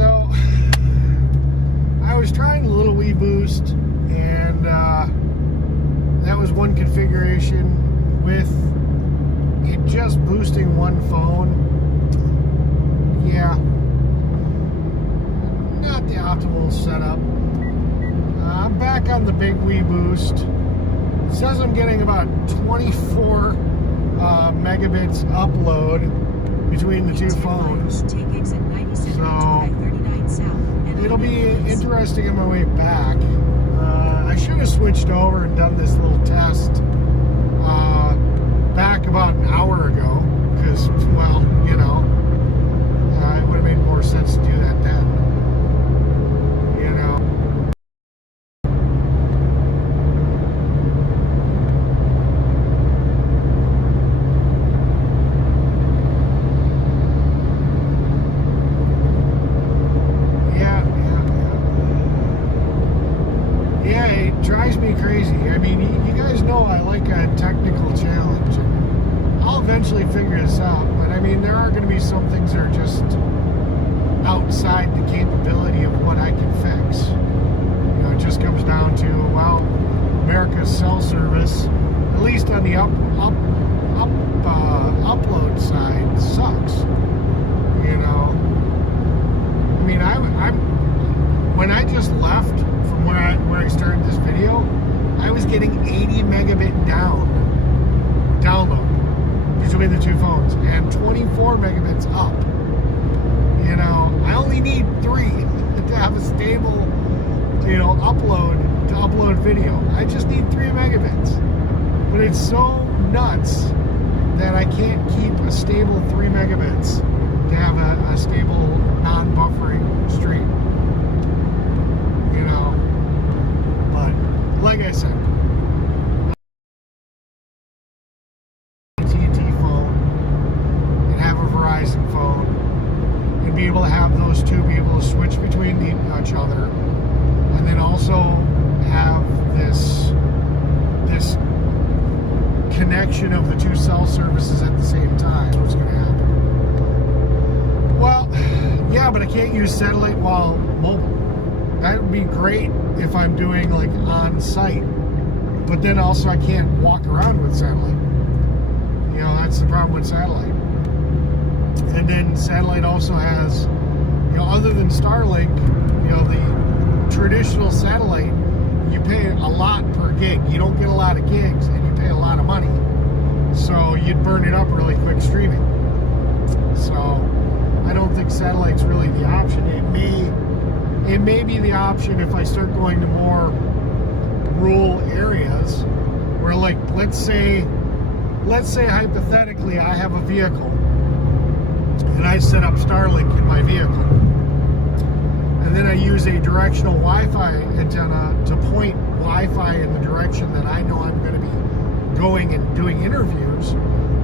So I was trying the little Wii Boost, and that was one configuration with it just boosting one phone. Yeah, not the optimal setup. I'm back on the big Wii Boost. It says I'm getting about 24 megabits upload between the two phones. So it'll be interesting on my way back. I should have switched over and done this little test back about an hour ago, because, well, you know, it would have made more sense to do that then. You know. Yeah, it drives me crazy. I mean, you guys know I like a technical challenge. I'll eventually figure this out, but I mean, there are going to be some things that are just outside the capability of what I can fix. You know, it just comes down to, well, AMericA's cell service, at least on the upload side, sucks. You know, I mean, when I just left from where I started this video, I was getting 80 megabit download between the two phones, and 24 megabits up. You know, I only need 3 to have a stable, you know, upload video. I just need 3 megabits. But it's so nuts that I can't keep a stable 3 megabits to have a stable non-buffering stream. You know, but like I said, be able to have those two be able to switch between each other, and then also have this connection of the two cell services at the same time. What's going to happen? Well, yeah, but I can't use satellite while mobile. That would be great if I'm doing like on site, but then also I can't walk around with satellite. You know, that's the problem with satellite. And then satellite also has, you know, other than Starlink, you know, the traditional satellite, you pay a lot per gig. You don't get a lot of gigs, and you pay a lot of money. So you'd burn it up really quick streaming. So I don't think satellite's really the option. It may be the option if I start going to more rural areas where, like, let's say hypothetically I have a vehicle and I set up Starlink in my vehicle, and then I use a directional Wi-Fi antenna to point Wi-Fi in the direction that I know I'm going to be going and doing interviews.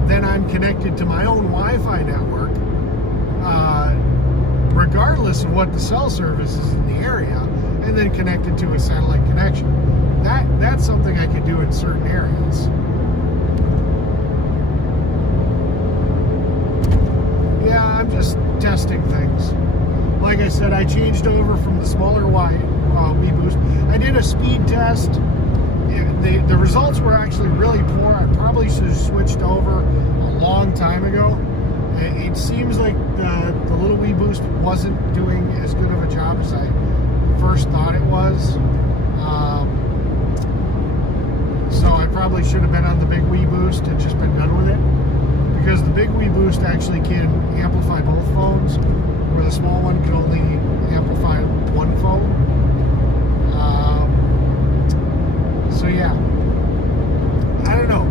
Then I'm connected to my own Wi-Fi network, regardless of what the cell service is in the area, and then connected to a satellite connection. That's something I could do in certain areas. Yeah, I'm just testing things. Like I said, I changed over from the smaller Wii Boost. I did a speed test. The results were actually really poor. I probably should have switched over a long time ago. It seems like the little Wii Boost wasn't doing as good of a job as I first thought it was. So I probably should have been on the big Wii Boost and just been done with it. Because the big Wii Boost actually can amplify both phones, where the small one can only amplify one phone. So yeah, I don't know.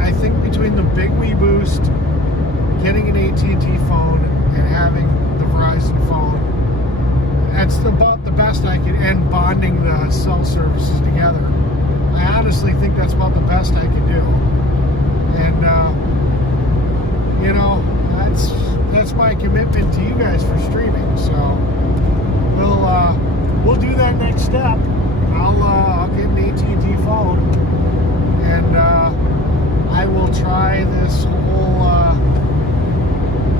I think between the big Wii Boost, getting an AT&T phone, and having the Verizon phone, that's about the best I can, and bonding the cell services together. I honestly think that's about the best I can do. And you know, that's my commitment to you guys for streaming. So we'll do that next step. I'll get an AT&T phone, and I will try this whole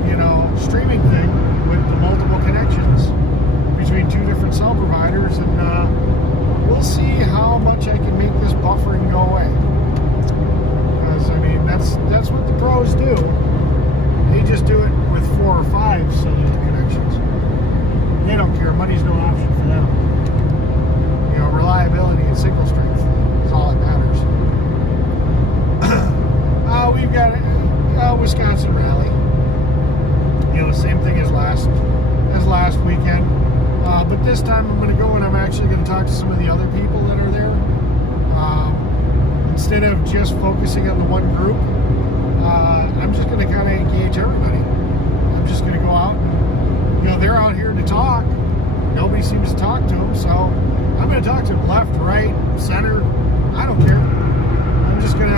you know, streaming thing with the multiple connections. between two different cell providers, and we'll see how much I can make this buffering go away. Because, I mean, that's what the pros do. They just do it with 4 or 5 cellular connections. They don't care. Money's no option for them. You know, reliability and signal strength is all that matters. We've got a Wisconsin rally. You know, same thing as last weekend. But this time I'm going to go and I'm actually going to talk to some of the other people that are there. Instead of just focusing on the one group, I'm just going to kind of engage everybody. I'm just going to go out and, you know, they're out here to talk. Nobody seems to talk to them, so I'm going to talk to them left, right, center. I don't care. I'm just going to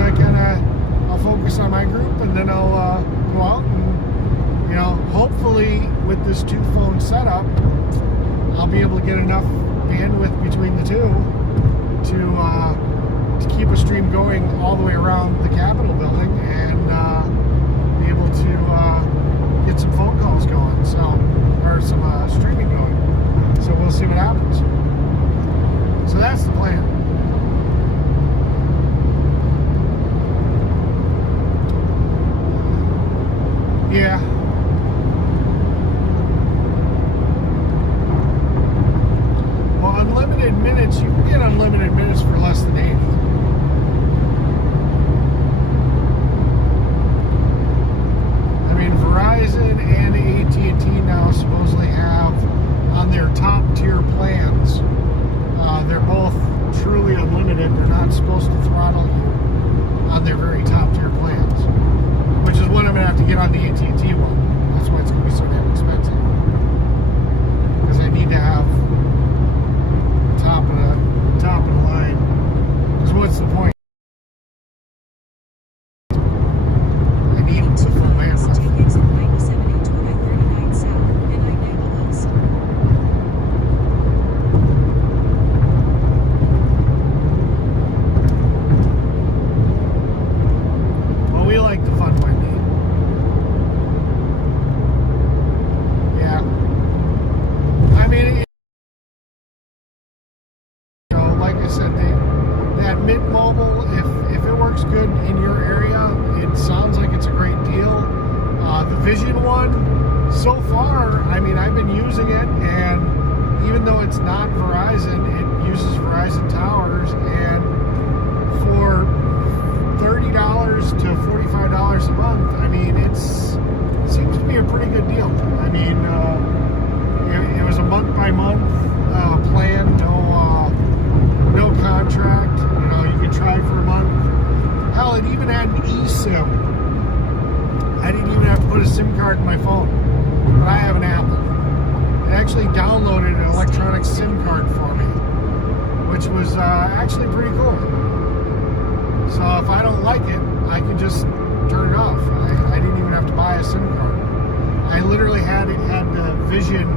I'll focus on my group, and then I'll go out and, you know, hopefully with this 2-phone setup, I'll be able to get enough bandwidth between the two to keep a stream going all the way around the Capitol building and be able to get some phone calls going, or some streaming going. So we'll see what happens. So that's the plan. Yeah. Well, unlimited minutes, you can get unlimited minutes for less than 80. I mean, Verizon and AT&T now supposedly have on their top tier plans, they're both truly unlimited. They're not supposed to throttle you on their very top tier plans, which is what I'm going to have to get on the AT&T one. That's why it's going to be so damn expensive. Because I need to have top of the line. Because what's the point? I need the full bandwidth. Well, we like the fun way. Mobile, if it works good in your area, it sounds like it's a great deal. The Vision one, so far, I mean, I've been using it, and even though it's not Verizon, it uses Verizon towers, and for $30 to $45 a month, I mean, it seems to be a pretty good deal. I mean, it was a month-by-month plan, no contract. You know, you can try for a month. Hell, it even had an eSIM. I didn't even have to put a SIM card in my phone, but I have an Apple. It actually downloaded an electronic SIM card for me, which was actually pretty cool. So if I don't like it, I can just turn it off. I didn't even have to buy a SIM card. I literally had the Vision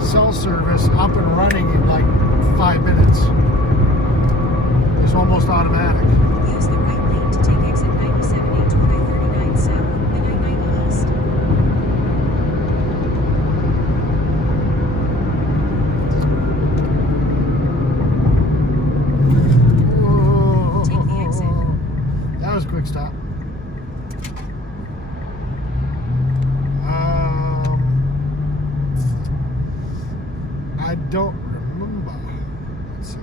cell service up and running in like 5 minutes. It's almost automatic. Use the right lane to take exit 97 into I-39 south and I-90 east. Take the exit. That was a quick stop. I don't remember. Let's see.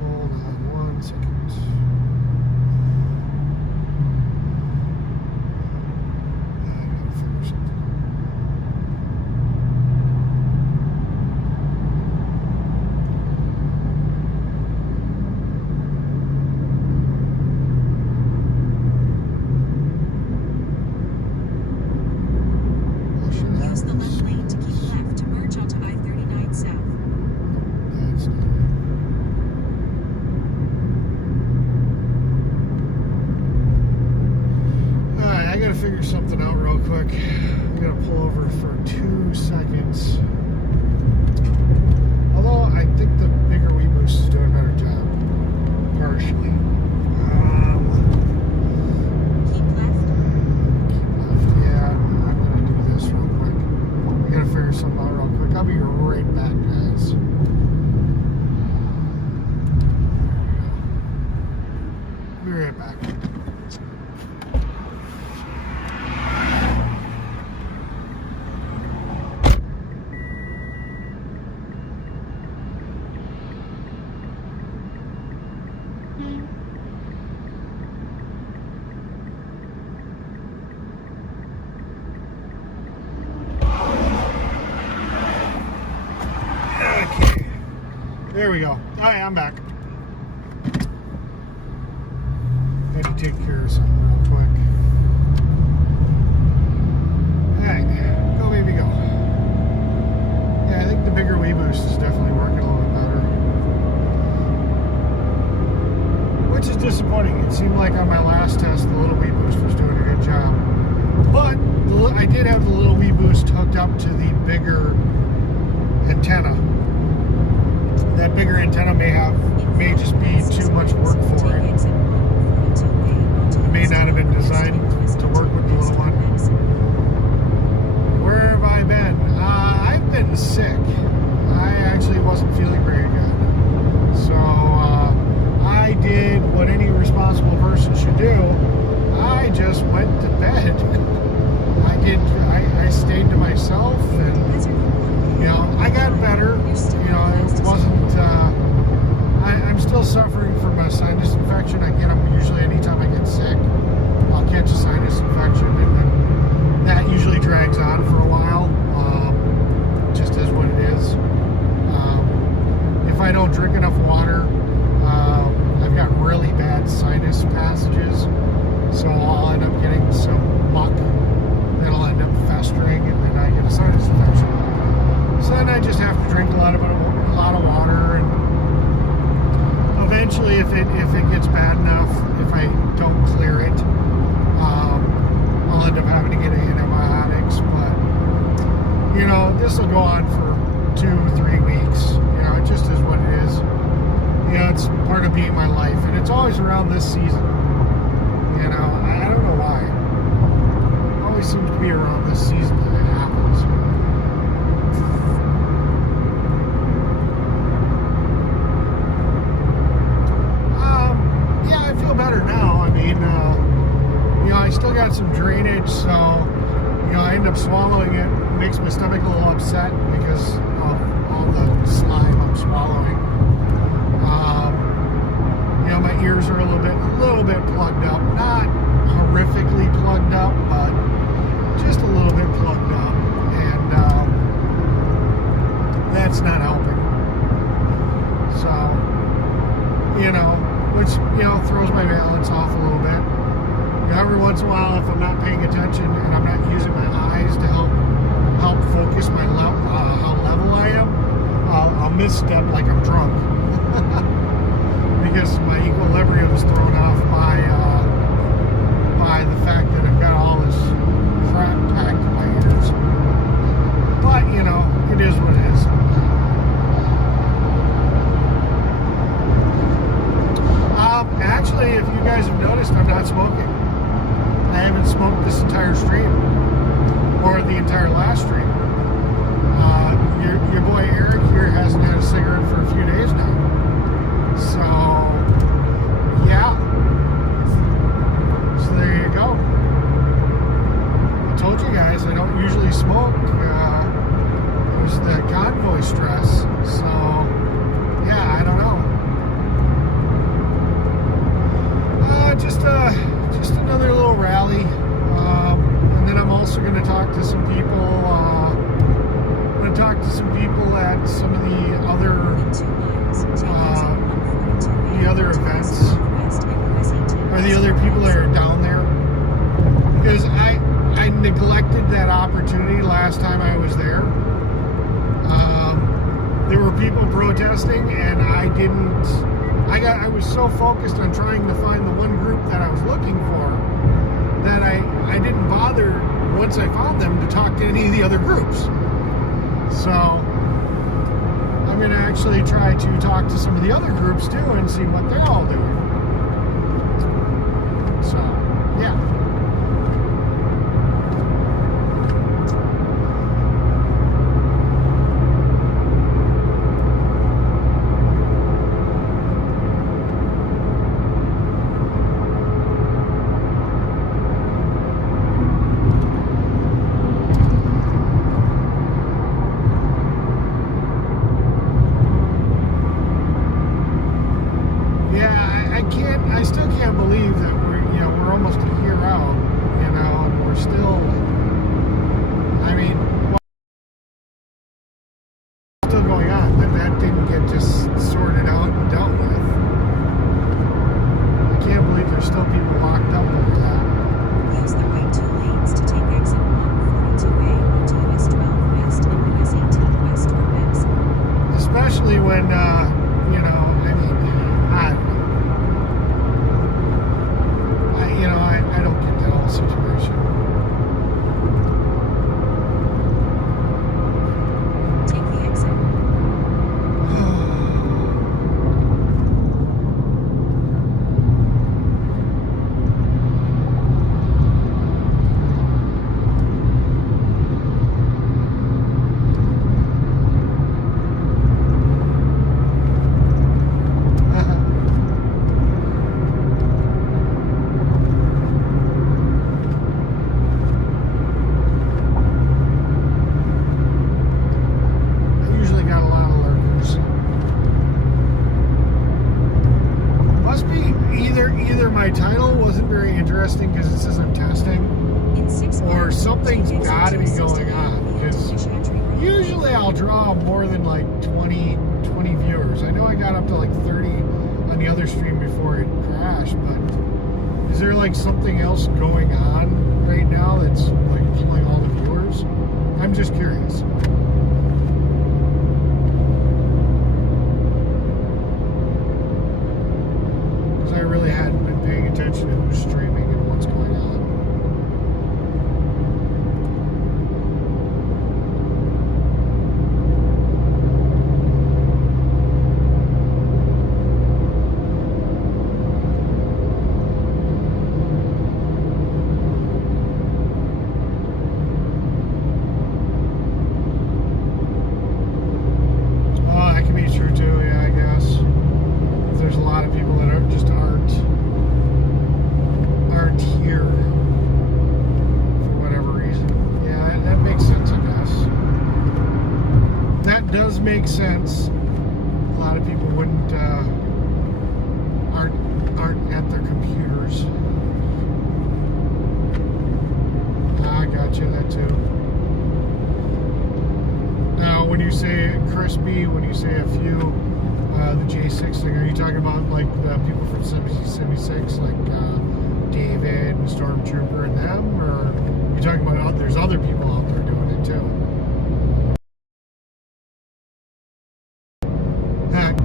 Hold on 1 second. I gotta figure something out. Use the left lane to keep left to merge onto I-39 south. That's not it. Alright, I gotta figure something out real quick. I'm gonna pull over for 2 seconds. Although I think the bigger Weeboost is doing a better job. Partially. Keep left. Keep left, yeah. I'm right back. Okay, there we go. All right, I'm back. Had to take care of something real quick. Alright, go baby go. Yeah, I think the bigger Wii Boost is definitely working a little bit better. Which is disappointing. It seemed like on my last test the little Wii Boost was doing a good job. But I did have the little Wii Boost hooked up to the bigger antenna. That bigger antenna may just be too much work for it. It may not have been designed to work with the little one. Where have I been? I've been sick. I actually wasn't feeling very good. So I did what any responsible person should do. I just went to bed. I stayed to myself, and I got better. It wasn't. I'm still suffering from a sinus infection. I get them usually anytime I get sick. I'll catch a sinus infection, and then that usually drags on for a while. Just is what it is. If I don't drink enough water, I've got really bad sinus passages, so I'll end up getting some muck that'll end up festering, and then I get a sinus infection. So then I just have to drink a lot of water, and eventually, if it gets bad enough, if I don't clear it, I'll end up having to get antibiotics. But this will go on for 2-3 weeks. It just is what it is. It's part of being my life, and it's always around this season. I don't know why. It always seems to be around this season that it happens. I feel better now. I mean, I still got some drainage, so I end up swallowing it. It makes my stomach a little upset because of all the slime I'm swallowing. My ears are a little bit plugged up. Not horrifically plugged up, but just a little bit plugged up, and that's not helping. So, which throws my balance off a little bit. Every once in a while, if I'm not paying attention and I'm not using my eyes to help focus my how level I am, I'll misstep like I'm drunk. Because my equilibrium is thrown off by the fact that I've got all this crap packed in my ears. But it is what it is. Actually, if you guys have noticed, I'm not smoking. I haven't smoked this entire stream, or the entire last stream. Your boy Eric here hasn't had a cigarette for a few days now. So, yeah. So there you go. I told you guys I don't usually smoke. It was the convoy stress. So, yeah, I don't know. Just another little rally. And then I'm also going to talk to some people. I'm going to talk to some people at some of the other events, or the other people that are down there, because I neglected that opportunity last time I was there. There were people protesting, and I was so focused on trying to find the one group that I was looking for that I didn't bother, once I found them, to talk to any of the other groups. So I'm going to actually try to talk to some of the other groups too and see what they're all doing. So, yeah. I still can't believe that we're almost a year out, and we're still, I mean, still going on, but that didn't get just sorted out and dealt with. I can't believe there's still people locked up over that. Use the right 2 lanes to take exit 142A onto US 12 West and US 18 West for Madison. Especially when, I don't get that whole situation. Take the exit. Either my title wasn't very interesting because it says I'm testing, In 6 or miles, something's take exit got to be going 269 on, because Fish Hatchery Road. usually I'll draw more than like 20 viewers. I know I got up to like 30 on the other stream before it crashed, but is there like something else going on right now that's like pulling all the viewers? I'm just curious. I really hadn't been paying attention to who's streaming and what's going on. Oh, that can be true too, yeah, I guess. There's a lot of people that aren't here for whatever reason. Yeah, that makes sense, I guess. That does make sense. A lot of people aren't at their computers. I gotcha, that too. Now, when you say crispy, when you say a few, the J6 thing, are you talking about like the people from 76, like David and Stormtrooper and them, or are you talking about there's other people out there doing it too? Heck.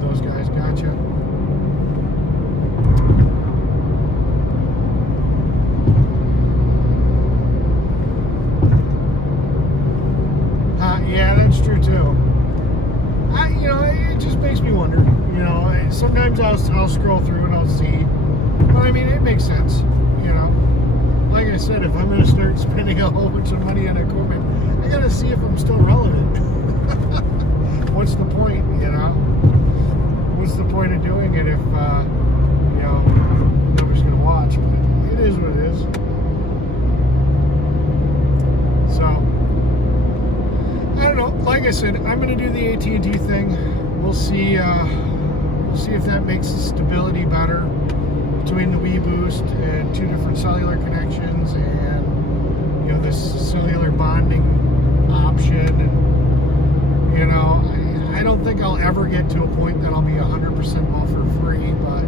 Those guys gotcha. Yeah, that's true too. It just makes me wonder. Sometimes I'll scroll through and I'll see, but I mean, it makes sense. Like I said, if I'm going to start spending a whole bunch of money on equipment, I got to see if I'm still relevant. What's the point? What's the point of doing it if nobody's gonna watch? But it is what it is. So I don't know. Like I said, I'm gonna do the AT&T thing. We'll see. We'll see if that makes the stability better between the Wii Boost and 2 different cellular connections, and this cellular bonding option, and I don't think I'll ever get to a point that I'll be 100% buffer free, but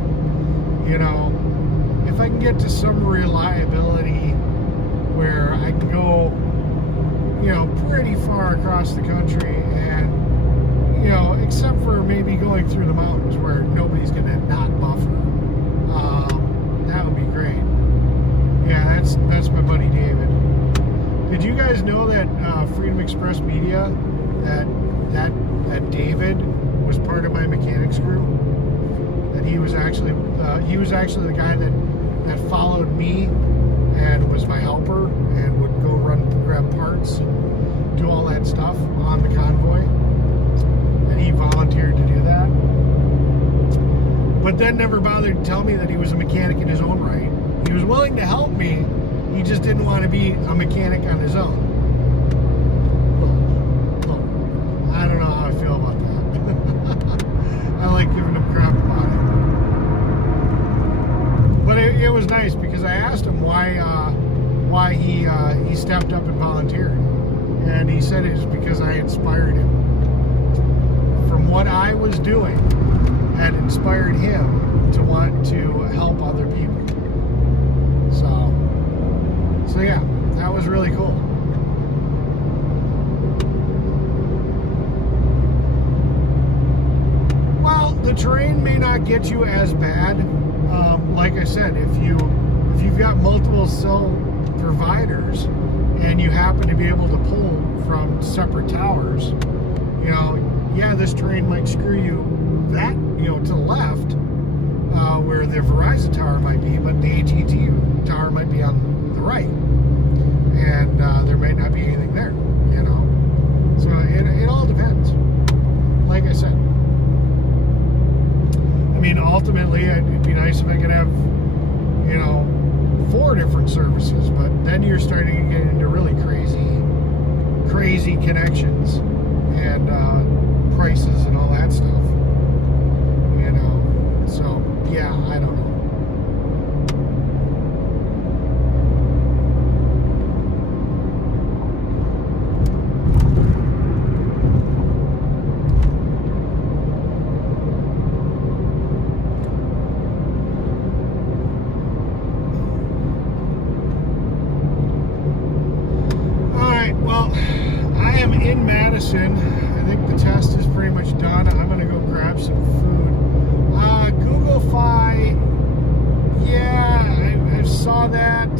if I can get to some reliability where I can go pretty far across the country, and except for maybe going through the mountains where nobody's gonna not buffer, that would be great. Yeah, that's my buddy David. Did you guys know that Freedom Express Media, that David was part of my mechanics crew? That he was actually the guy that followed me and was my helper and would go grab parts and do all that stuff on the convoy. he volunteered to do that. But then never bothered to tell me that he was a mechanic in his own right. He was willing to help me. He just didn't want to be a mechanic on his own. Look, I don't know how I feel about that. I like giving him crap about it. But it was nice because I asked him why he stepped up and volunteered. And he said it was because I inspired him. From what I was doing had inspired him to want to help other people. So yeah, that was really cool. Well, the terrain may not get you as bad. Like I said, if you've got multiple cell providers and you happen to be able to pull from separate towers, you know, yeah, this terrain might screw you that, you know, to the left, where the Verizon tower might be, but the AT&T tower might be on the right, and there might not be anything there, you know. So it all depends. Like I said, I mean, ultimately, it'd be nice if I could have, you know, 4 different services, but then you're starting to get into really crazy connections and prices and all that stuff, you know. So yeah, I don't know. In Madison, I think the test is pretty much done. I'm gonna go grab some food. Google Fi, yeah, I saw that.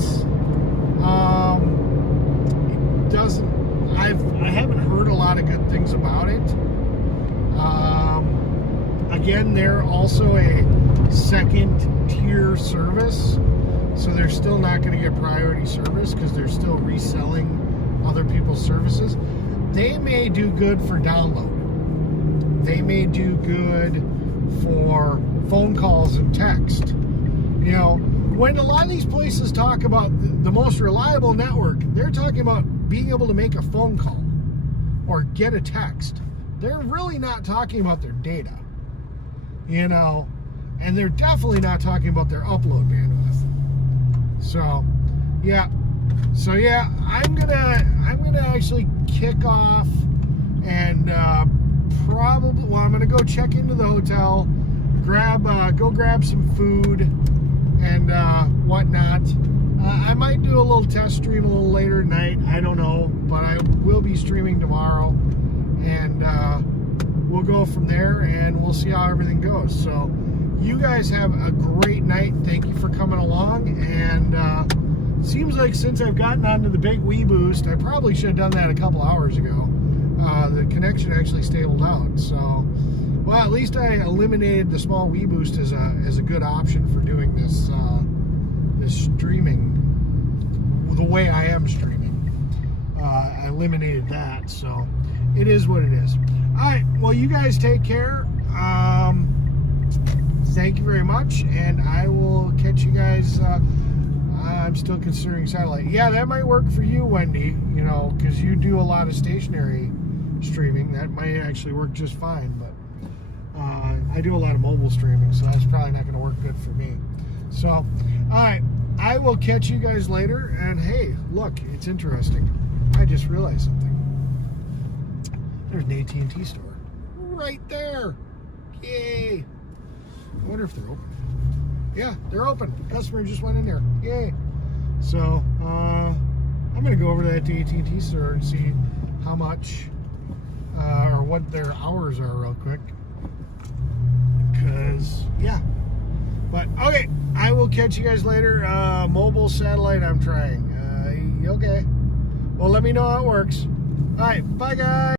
It doesn't. I haven't heard a lot of good things about it. Again, they're also a second-tier service, so they're still not going to get priority service because they're still reselling other people's services. They may do good for download. They may do good for phone calls and text. You know, when a lot of these places talk about the most reliable network, they're talking about being able to make a phone call or get a text. They're really not talking about their data, you know, and they're definitely not talking about their upload bandwidth. So, yeah. So yeah, I'm gonna actually kick off and probably, well, I'm gonna go check into the hotel, go grab some food and whatnot. I might do a little test stream a little later tonight. I don't know, but I will be streaming tomorrow, and we'll go from there and we'll see how everything goes. So you guys have a great night. Thank you for coming along, and seems like since I've gotten onto the big Wii Boost, I probably should have done that a couple hours ago. The connection actually stabled out. So, well, at least I eliminated the small Wii Boost as a good option for doing this this streaming the way I am streaming. I eliminated that, so it is what it is. All right, well, you guys take care. Thank you very much, and I will catch you guys. I'm still considering satellite. Yeah, that might work for you, Wendy, you know, because you do a lot of stationary streaming. That might actually work just fine, but I do a lot of mobile streaming, so that's probably not going to work good for me. So, all right, I will catch you guys later, and hey, look, it's interesting. I just realized something. There's an AT&T store right there. Yay. I wonder if they're open. Yeah, they're open. Customer just went in there. Yay. So, I'm going to go over to that AT&T store and see how much or what their hours are real quick. Because, yeah. But, okay, I will catch you guys later. Mobile satellite I'm trying. Okay. Well, let me know how it works. All right, bye, guys.